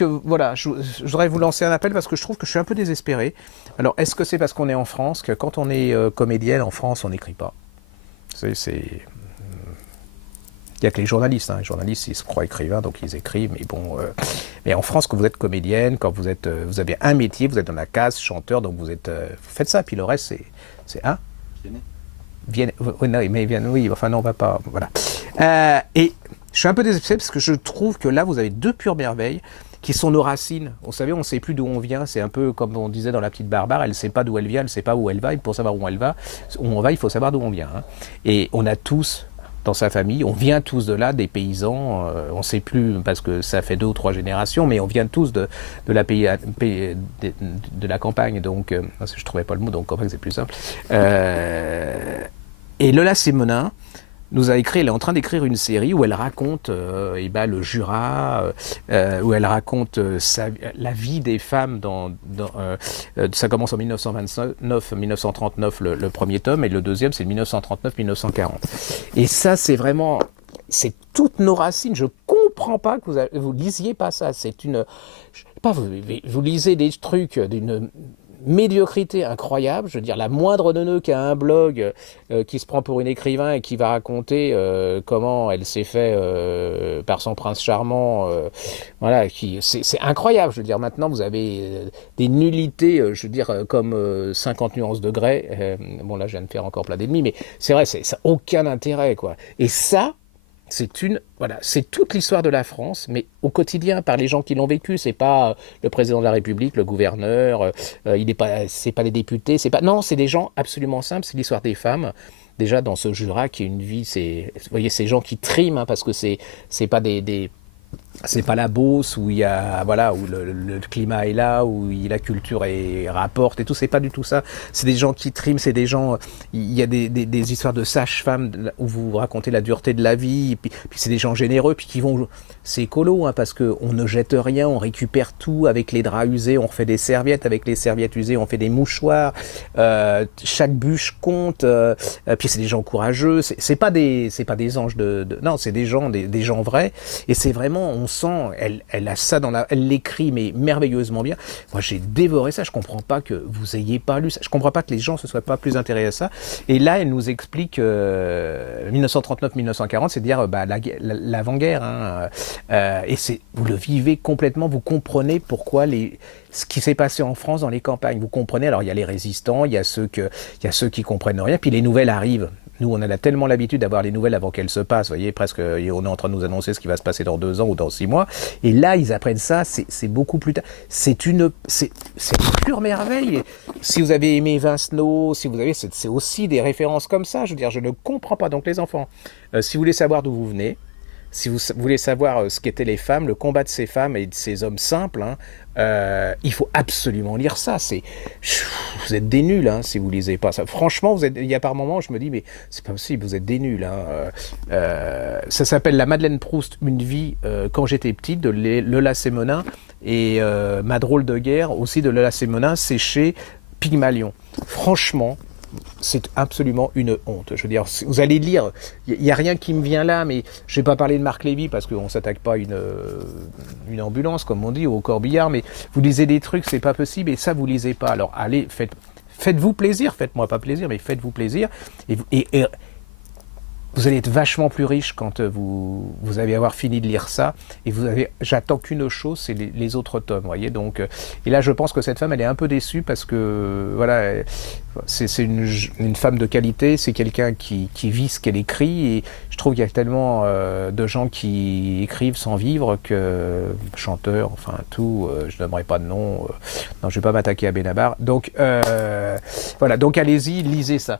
que, voilà, je voudrais vous lancer un appel parce que je trouve que je suis un peu désespéré. Alors, est-ce que c'est parce qu'on est en France que quand on est comédienne en France, on n'écrit pas? Il n'y a que les journalistes. Les journalistes, ils se croient écrivains, donc ils écrivent. Mais bon, mais en France, quand vous êtes comédienne, quand vous avez un métier, vous êtes dans la case chanteur, donc vous faites ça. Puis le reste, c'est Vienne. Oui, non, mais Vienne, oui. Enfin, non, on va pas. Voilà. Et je suis un peu désespéré parce que je trouve que là, vous avez deux pures merveilles qui sont nos racines. Vous savez, on ne sait plus d'où on vient. C'est un peu comme on disait dans La Petite Barbare, elle ne sait pas d'où elle vient, elle ne sait pas où elle va. Et pour savoir où on va, il faut savoir d'où on vient. Et on a tous, dans sa famille, on vient tous de là, des paysans. On ne sait plus, parce que ça fait 2 ou 3 générations, mais on vient tous de la campagne. Donc, je ne trouvais pas le mot, donc campagne, c'est plus simple. Et Lola Semonin nous a écrit, elle est en train d'écrire une série où elle raconte le Jura, où elle raconte la vie des femmes ça commence en 1929-1939 le premier tome, et le deuxième c'est 1939-1940. Et ça c'est toutes nos racines. Je comprends pas que vous lisiez pas ça. Je sais pas, vous lisez des trucs d'une médiocrité incroyable. Je veux dire, la moindre de nous qui a un blog qui se prend pour une écrivain et qui va raconter comment elle s'est fait par son prince charmant, voilà, c'est incroyable. Je veux dire, maintenant vous avez des nullités, je veux dire, comme 50 nuances de Grey. Bon, là je viens de faire encore plein d'ennemis, mais c'est vrai, ça n'a aucun intérêt, quoi. Et ça, c'est toute l'histoire de la France, mais au quotidien, par les gens qui l'ont vécu. C'est pas le président de la République, le gouverneur, c'est pas les députés, non, c'est des gens absolument simples. C'est l'histoire des femmes. Déjà dans ce Jura qui est une vie, vous voyez ces gens qui triment, parce que c'est pas c'est pas la Beauce où il y a, voilà, où le climat est là, où la culture rapporte et tout. C'est pas du tout ça. C'est des gens qui triment, c'est des gens. Il y a des histoires de sages-femmes où vous racontez la dureté de la vie. Puis c'est des gens généreux, puis qui vont. C'est écolo, parce que on ne jette rien, on récupère tout avec les draps usés, on refait des serviettes, avec les serviettes usées, on fait des mouchoirs. Chaque bûche compte. Puis c'est des gens courageux. C'est pas des anges non, c'est des gens vrais. Et c'est vraiment, on sent, elle a ça elle l'écrit, mais merveilleusement bien. Moi, j'ai dévoré ça. Je comprends pas que vous ayez pas lu ça. Je comprends pas que les gens se soient pas plus intéressés à ça. Et là, elle nous explique 1939-1940, c'est-à-dire l'avant-guerre. Et vous le vivez complètement. Vous comprenez pourquoi ce qui s'est passé en France dans les campagnes. Vous comprenez. Alors, il y a les résistants, il y a ceux qui comprennent rien. Puis les nouvelles arrivent. Nous, on a tellement l'habitude d'avoir les nouvelles avant qu'elles se passent. Vous voyez, presque, on est en train de nous annoncer ce qui va se passer dans 2 ans ou dans 6 mois. Et là, ils apprennent ça, c'est beaucoup plus tard. C'est une pure merveille. Si vous avez aimé Vincenot, c'est aussi des références comme ça. Je veux dire, je ne comprends pas. Donc, les enfants, si vous voulez savoir d'où vous venez, si vous voulez savoir ce qu'étaient les femmes, le combat de ces femmes et de ces hommes simples, il faut absolument lire ça. Vous êtes des nuls si vous lisez pas ça. Franchement, il y a par moments, je me dis, mais c'est pas possible, vous êtes des nuls. Ça s'appelle La Madeleine Proust, une vie quand j'étais petite, de Lola Semonin, et Ma drôle de guerre, aussi de Lola Semonin, c'est chez Pygmalion. Franchement, c'est absolument une honte. Je veux dire, vous allez lire, il n'y a rien qui me vient là, mais je ne vais pas parler de Marc Lévy parce qu'on ne s'attaque pas à une ambulance, comme on dit, ou au corbillard, mais vous lisez des trucs, c'est pas possible, et ça, vous lisez pas. Alors, allez, faites-vous plaisir, faites-moi pas plaisir, mais faites-vous plaisir, et vous allez être vachement plus riche quand vous allez avoir fini de lire ça. Et j'attends qu'une chose, c'est les autres tomes, voyez. Donc, et là, je pense que cette femme, elle est un peu déçue parce que, voilà, c'est une femme de qualité, c'est quelqu'un qui vit ce qu'elle écrit. Et je trouve qu'il y a tellement de gens qui écrivent sans vivre, que chanteurs, enfin tout, je n'aimerais pas de nom. Non, je vais pas m'attaquer à Benabar. Donc, voilà, donc allez-y, lisez ça.